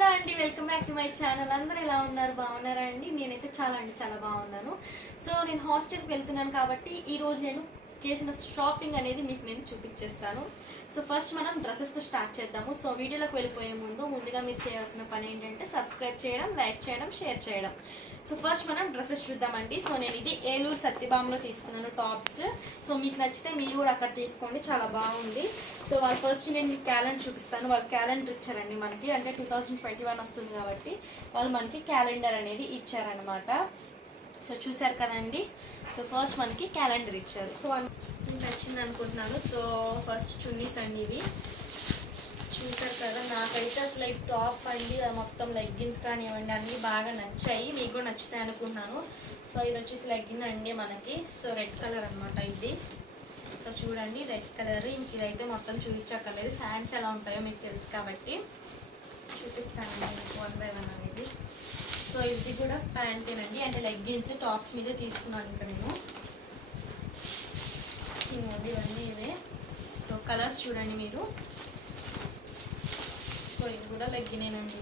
Hello అండి, welcome back to my channel. అందరూ ఎలా ఉన్నారు? బాగున్నారా అండి? నేనైతే చాలా బాగున్నాను. సో నేను హాస్టల్కి వెళ్తున్నాను కాబట్టి ఈరోజు నేను చేసిన షాపింగ్ అనేది మీకు నేను చూపించేస్తాను. సో ఫస్ట్ మనం డ్రెస్సెస్తో స్టార్ట్ చేద్దాము. సో వీడియోలోకి వెళ్ళిపోయే ముందుగా మీరు చేయాల్సిన పని ఏంటంటే సబ్స్క్రైబ్ చేయడం, లైక్ చేయడం, షేర్ చేయడం. సో ఫస్ట్ మనం డ్రెస్సెస్ చూద్దామండి. సో నేను ఇది ఏలూరు సత్యభామలో తీసుకున్నాను టాప్స్. సో మీకు నచ్చితే మీరు కూడా అక్కడ తీసుకోండి, చాలా బాగుంది. సో వాళ్ళు ఫస్ట్ నేను మీకు క్యాలెండర్ చూపిస్తాను. వాళ్ళు క్యాలెండర్ ఇచ్చారండి మనకి, అంటే 2021 వస్తుంది కాబట్టి వాళ్ళు మనకి క్యాలెండర్ అనేది ఇచ్చారనమాట. సో చూసారు కదండి. సో ఫస్ట్ మనకి క్యాలెండర్ ఇచ్చారు. సో మీకు నచ్చింది అనుకుంటున్నాను. సో ఫస్ట్ చున్నీస్ అండి ఇవి చూసారు కదా. నాకైతే అసలు ఈ టాప్ అండి మొత్తం లెగ్గిన్స్ కానివ్వండి అన్నీ బాగా నచ్చాయి. మీకు కూడా నచ్చుతాయి అనుకుంటున్నాను. సో ఇది వచ్చేసి లెగ్గిన్ అండి మనకి. సో రెడ్ కలర్ అనమాట ఇది. సో చూడండి రెడ్ కలర్. ఇంక ఇదైతే మొత్తం చూపించక్కర్లేదు, ఫ్యాన్స్ ఎలా ఉంటాయో మీకు తెలుసు కాబట్టి చూపిస్తానండి మీకు 1 by 1 అనేది. సో ఇది కూడా ప్యాంటేనండి, అంటే లెగ్గిన్స్ టాప్స్ మీదే తీసుకున్నాను ఇంకా నేను. ఇవన్నీ ఇవే. సో కలర్స్ చూడండి మీరు. సో ఇది కూడా లెగ్గినేనండి.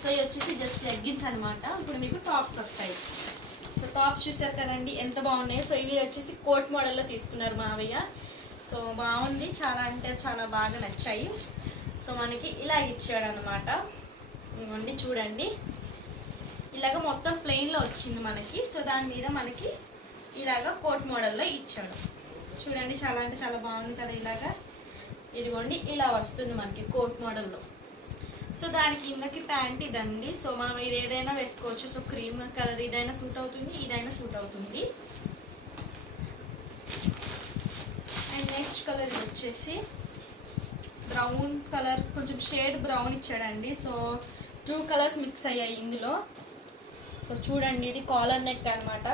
సో ఇది వచ్చేసి జస్ట్ లెగ్గిన్స్ అనమాట. ఇప్పుడు మీకు టాప్స్ వస్తాయి. సో టాప్స్ చూసారు కదండి ఎంత బాగున్నాయి. సో ఇవి వచ్చేసి కోట్ మోడల్లో తీసుకున్నారు మావయ్య. సో బాగుంది, చాలా అంటే చాలా బాగా నచ్చాయి. సో మనకి ఇలా ఇచ్చాడు అనమాట. ఇవ్వండి చూడండి, ఇలాగ మొత్తం ప్లెయిన్లో వచ్చింది మనకి. సో దాని మీద మనకి ఇలాగ కోట్ మోడల్లో ఇచ్చాడు. చూడండి చాలా అంటే చాలా బాగుంది కదా. ఇలాగా ఇదిగోండి ఇలా వస్తుంది మనకి కోట్ మోడల్లో. సో దాని కిందకి ప్యాంట్ ఇదండి. సో మనం ఇది ఏదైనా వేసుకోవచ్చు. సో క్రీమ్ కలర్ ఇదైనా సూట్ అవుతుంది, ఇదైనా సూట్ అవుతుంది. అండ్ నెక్స్ట్ కలర్ ఇది వచ్చేసి బ్రౌన్ కలర్, కొంచెం షేడ్ బ్రౌన్ ఇచ్చాడండి. సో 2 కలర్స్ మిక్స్ అయ్యాయి ఇందులో. సో చూడండి ఇది కాలర్ నెక్ అనమాట.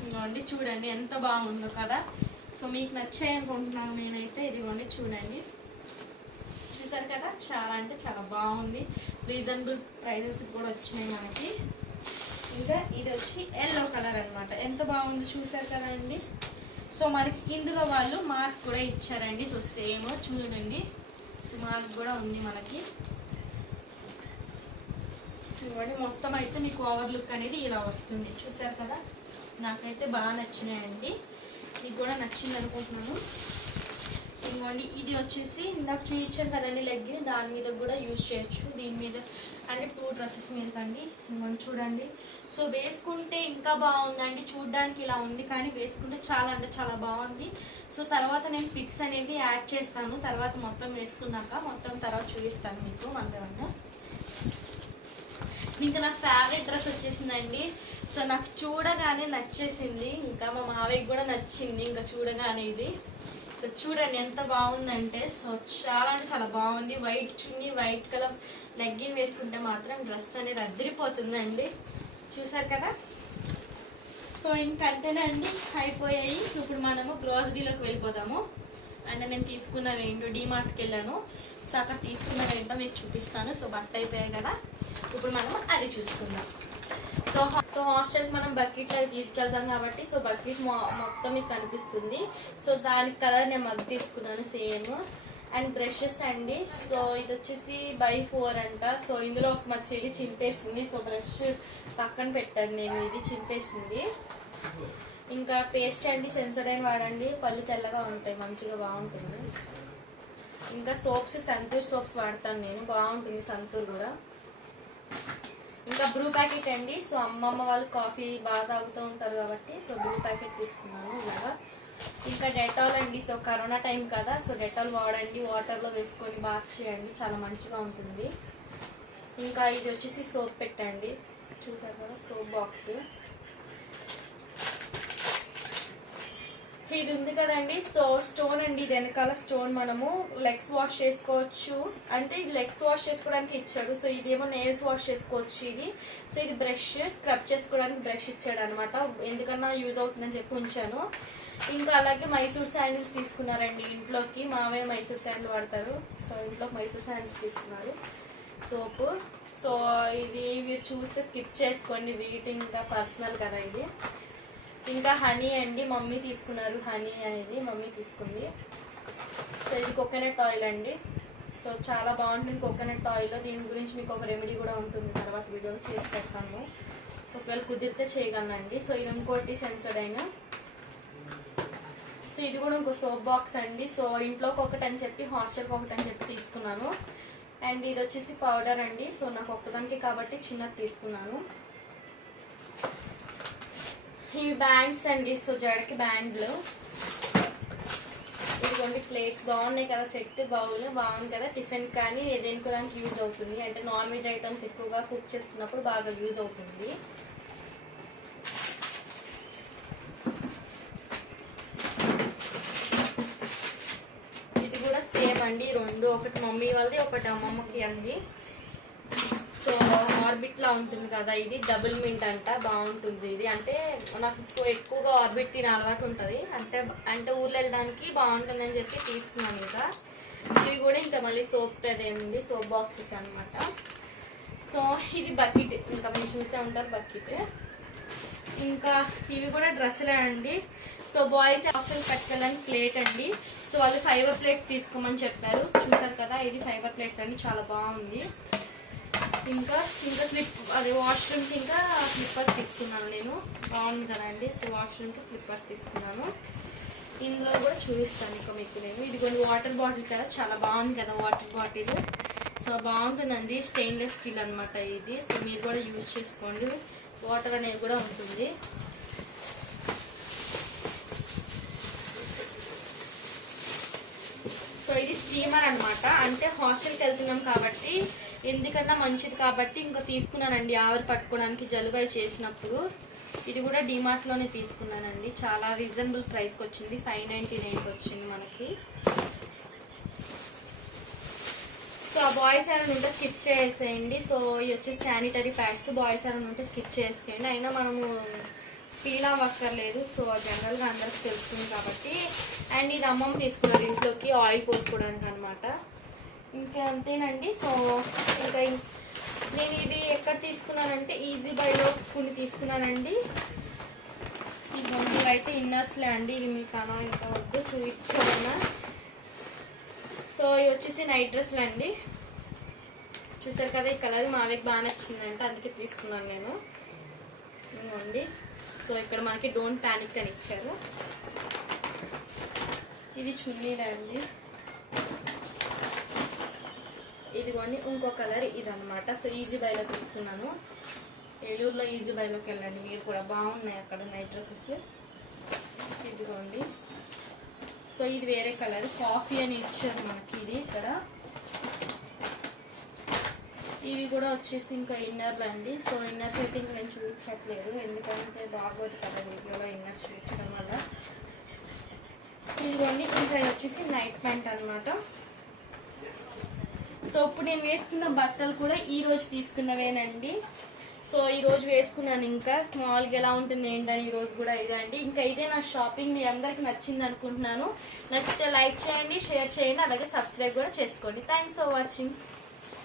ఇదిగోండి చూడండి ఎంత బాగుందో కదా. సో మీకు నచ్చాయి అనుకుంటున్నాను నేనైతే. ఇదిగోండి చూడండి, చూసారు కదా చాలా అంటే చాలా బాగుంది. రీజనబుల్ ప్రైజెస్ కూడా వచ్చినాయి మనకి. ఇంకా ఇది వచ్చి ఎల్లో కలర్ అనమాట. ఎంత బాగుంది చూసారు కదా అండి. సో మనకి ఇందులో వాళ్ళు మాస్క్ కూడా ఇచ్చారండి. సో సేమ్ చూడండి. సో మాస్క్ కూడా ఉంది మనకి. చూడండి మొత్తం అయితే మీకు ఓవర్ లుక్ అనేది ఇలా వస్తుంది. చూసారు కదా, నాకైతే బాగా నచ్చినాయండి. మీకు కూడా నచ్చింది అనుకుంటున్నాను. ఇంకోండి ఇది వచ్చేసి ఇందాక చూపించాను కదండి లెగ్గిన్, దాని మీద కూడా యూజ్ చేయొచ్చు. దీని మీద అంటే 2 డ్రెస్సెస్ మీద కండి. ఇంకోండి చూడండి. సో వేసుకుంటే ఇంకా బాగుందండి. చూడడానికి ఇలా ఉంది కానీ వేసుకుంటే చాలా అంటే చాలా బాగుంది. సో తర్వాత నేను పిక్స్ అనేవి యాడ్ చేస్తాను తర్వాత మొత్తం వేసుకున్నాక. మొత్తం తర్వాత చూపిస్తాను మీకు 1 by 1. ఇంకా నా ఫేవరెట్ డ్రెస్ వచ్చేసిందండి. సో నాకు చూడగానే నచ్చేసింది, ఇంకా మా మావయ్యకి కూడా నచ్చింది ఇంకా చూడగానే ఇది. సో చూడండి ఎంత బాగుందంటే. సో చాలా అంటే చాలా బాగుంది. వైట్ చున్నీ, వైట్ కలర్ లెగ్గిన్ వేసుకుంటే మాత్రం డ్రెస్ అనేది అద్దరిపోతుందండి. చూసారు కదా. సో ఇంకంతేనండి, అయిపోయాయి. ఇప్పుడు మనము గ్రోసరీలోకి వెళ్ళిపోదాము. అంటే నేను తీసుకున్నవి ఏంటో, డీమార్ట్కి వెళ్ళాను. సో అక్కడ తీసుకున్నవి ఏంటో మీకు చూపిస్తాను. సో బట్ట అయిపోయాయి కదా, ఇప్పుడు మనం అది చూసుకుందాం. సో హాస్టల్కి మనం బకెట్ అవి తీసుకెళ్తాం కాబట్టి సో బకెట్ మొత్తం మీకు కనిపిస్తుంది. సో దానికి కలర్ నేను మగ్గు తీసుకున్నాను సేమ్. అండ్ బ్రషెస్ అండి. సో ఇది వచ్చేసి by 4 అంట. సో ఇందులో మా చెల్లి చింపేసింది. సో బ్రష్ పక్కన పెట్టాను నేను, ఇది చింపేసింది. ఇంకా పేస్ట్ అండి, సెన్సోడైన్ వాడండి, పళ్ళు తెల్లగా ఉంటాయి, మంచిగా బాగుంటుంది. ఇంకా సోప్స్ సంతూర్ సోప్స్ వాడతాను నేను, బాగుంటుంది సంతూర్ కూడా. ఇంకా బ్రూ ప్యాకెట్ అండి. సో అమ్మమ్మ వాళ్ళు కాఫీ బాగా తాగుతూ ఉంటారు కాబట్టి సో బ్రూ ప్యాకెట్ తీసుకున్నాను ఇలాగా. ఇంకా డెటాల్ అండి. సో కరోనా టైం కదా, సో డెటాల్ వాడండి, వాటర్లో వేసుకొని బాత్ చేయండి, చాలా మంచిగా ఉంటుంది. ఇంకా ఇది వచ్చేసి సోప్ పెట్టండి, చూసారు కదా సోప్ బాక్స్. ఇది ఉంది కదండి. సో స్టోన్ అండి, ఇది వెనకాల స్టోన్. మనము లెగ్స్ వాష్ చేసుకోవచ్చు, అంటే ఇది లెగ్స్ వాష్ చేసుకోవడానికి ఇచ్చాడు. సో ఇదేమో నెయిల్స్ వాష్ చేసుకోవచ్చు ఇది. సో ఇది బ్రష్, స్క్రబ్ చేసుకోవడానికి బ్రష్ ఇచ్చాడు అనమాట. ఎందుకన్నా యూజ్ అవుతుందని చెప్పి ఉంచాను. ఇంకా అలాగే మైసూర్ శాండిల్స్ తీసుకున్నారండి ఇంట్లోకి. మామయ్య మైసూర్ శాండిల్ వాడతారు. సో ఇంట్లోకి మైసూర్ శాండిల్స్ తీసుకున్నారు. సోపు. సో ఇది మీరు చూస్తే స్కిప్ చేసుకోండి, వీటి ఇంకా పర్సనల్ కదా ఇది. ఇంకా హనీ అండి, మమ్మీ తీసుకున్నారు. హనీ అనేది మమ్మీ తీసుకుంది. సో ఇది కోకోనట్ ఆయిల్ అండి. సో చాలా బాగుంటుంది కోకోనట్ ఆయిల్లో. దీని గురించి మీకు ఒక రెమెడీ కూడా ఉంటుంది, తర్వాత వీడియోలో చేసి పెడతాను, ఒకవేళ కుదిరితే చేయగలనండి. సో ఇది ఇంకోటి సెన్సోడైన్. సో ఇది కూడా ఇంకో సోప్ బాక్స్ అండి. సో ఇంట్లోకి ఒకటి అని చెప్పి హాస్టల్కి ఒకటి అని చెప్పి తీసుకున్నాను. అండ్ ఇది వచ్చేసి పౌడర్ అండి. సో నాకు ఒక్కదానికి కాబట్టి చిన్నది తీసుకున్నాను. ఇవి బ్యాండ్స్ అండి. సో జడకి బ్యాండ్లు. ఇదిగోండి ప్లేట్స్ బాగున్నాయి కదా, సెట్ బౌల్ బాగుంది కదా. టిఫిన్ కానీ దేనికోదానికి యూజ్ అవుతుంది, అంటే నాన్ వెజ్ ఐటమ్స్ ఎక్కువగా కుక్ చేసుకున్నప్పుడు బాగా యూజ్ అవుతుంది. సేమ్ అండి రెండు, ఒకటి మమ్మీ వాళ్ళది ఒకటి అమ్మమ్మకి అండి. సో ఆర్బిట్ లా ఉంటుంది కదా, ఇది డబుల్ మింట్ అంట, బాగుంటుంది ఇది. అంటే నాకు ఎక్కువగా ఆర్బిట్ తినే అలవాటు ఉంటుంది, అంటే ఊర్లో వెళ్ళడానికి బాగుంటుంది అని చెప్పి తీసుకున్నాను. ఇంకా ఇవి కూడా ఇంకా మళ్ళీ సోప్ అదేండి, సోప్ బాక్సెస్ అనమాట. సో ఇది బకెట్, ఇంకా మిస్ ఉంటారు బకెట్. ఇంకా ఇవి కూడా డ్రెస్సులే అండి. సో బాయ్స్ హాస్టల్ పెట్టుకోవడానికి ప్లేట్ అండి. సో వాళ్ళు ఫైబర్ ప్లేట్స్ తీసుకోమని చెప్పారు, చూసారు కదా. ఇది ఫైబర్ ప్లేట్స్ అండి, చాలా బాగుంది. ఇంకా అదే వాష్రూమ్కి ఇంకా స్లిప్పర్స్ తీసుకున్నాను నేను, బాగుంది కదండి. సో వాష్రూమ్కి స్లిప్పర్స్ తీసుకున్నాను. ఇందులో కూడా చూపిస్తాను ఇంకా మీకు నేను. ఇది కొన్ని వాటర్ బాటిల్ కదా, చాలా బాగుంది కదా వాటర్ బాటిల్. సో బాగుంటుందండి, స్టెయిన్లెస్ స్టీల్ అనమాట ఇది. సో మీరు కూడా యూజ్ చేసుకోండి, వాటర్ అనేది కూడా ఉంటుంది. సో ఇది స్టీమర్ అనమాట, అంటే హాస్టల్కి వెళ్తున్నాం కాబట్టి ఎందుకన్నా మంచిది కాబట్టి ఇంకా తీసుకున్నానండి, ఆవిరి పట్టుకోవడానికి జలుబు చేసినప్పుడు. ఇది కూడా డిమార్ట్లోనే తీసుకున్నానండి, చాలా రీజనబుల్ ప్రైస్కి వచ్చింది, 599కి వచ్చింది మనకి. సో ఆ బాయ్స్ ఎవరైనా ఉంటే స్కిప్ చేసేయండి. సో ఇవి వచ్చేసి శానిటరీ ప్యాడ్స్, బాయ్స్ ఎవరైనా ఉంటే స్కిప్ చేసేయండి, అయినా మనము ఫీల్ అవ్వక్కర్లేదు. సో జనరల్గా అందరికి తెలుస్తుంది కాబట్టి. అండ్ ఇది అమ్మమ్మ తీసుకున్నారు ఇంట్లోకి ఆయిల్ పోసుకోవడానికి అనమాట. ఇంకా అంతేనండి. సో ఇంకా నేను ఇది ఎక్కడ తీసుకున్నానంటే ఈజీ బైలో కొన్ని తీసుకున్నానండి. ఇవైతే ఇన్నర్స్లే అండి, ఇవి మీకు అలా ఇంకా వద్దు చూపించాలన్నా. సో ఇవి వచ్చేసి నైట్ డ్రెస్లు అండి, చూసారు కదా. ఈ కలర్ మావికి బాగా నచ్చిందంటే అందుకే తీసుకున్నాను నేను అండి. సో ఇక్కడ మనకి డోంట్ ప్యానిక్ అని ఇచ్చారు. ఇది చున్నీలే అండి, ఇదిగోండి ఇంకో కలర్ ఇదనమాట. సో ఈజీ బైలో తీసుకున్నాను, ఏలూరులో ఈజీ బైలోకి వెళ్ళండి మీరు కూడా, బాగున్నాయి అక్కడ నైట్ డ్రెస్సెస్. ఇదిగోండి. సో ఇది వేరే కలర్, కాఫీ అని ఇచ్చారు మనకి ఇది ఇక్కడ. ఇవి కూడా వచ్చేసి ఇంకా ఇన్నర్లు అండి. సో ఇన్నర్స్ అయితే ఇంకా నేను చూపించట్లేదు, ఎందుకంటే బాగోదు కదా వీడియోలో ఇన్నర్స్ చూపించడం వల్ల. ఇదిగోండి ఇంకా ఇది వచ్చేసి నైట్ ప్యాంట్ అనమాట. సో ఇప్పుడు నేను వేసుకున్న బట్టలు కూడా ఈరోజు తీసుకున్నవేనండి. సో ఈరోజు వేసుకున్నాను, ఇంకా మామూలుగా ఎలా ఉంటుంది ఏంటని ఈరోజు కూడా ఇదే అండి. ఇంకా ఇదే నా షాపింగ్, మీ అందరికి నచ్చింది అనుకుంటున్నాను. నచ్చితే లైక్ చేయండి, షేర్ చేయండి, అలాగే సబ్స్క్రైబ్ కూడా చేసుకోండి. Thanks for watching.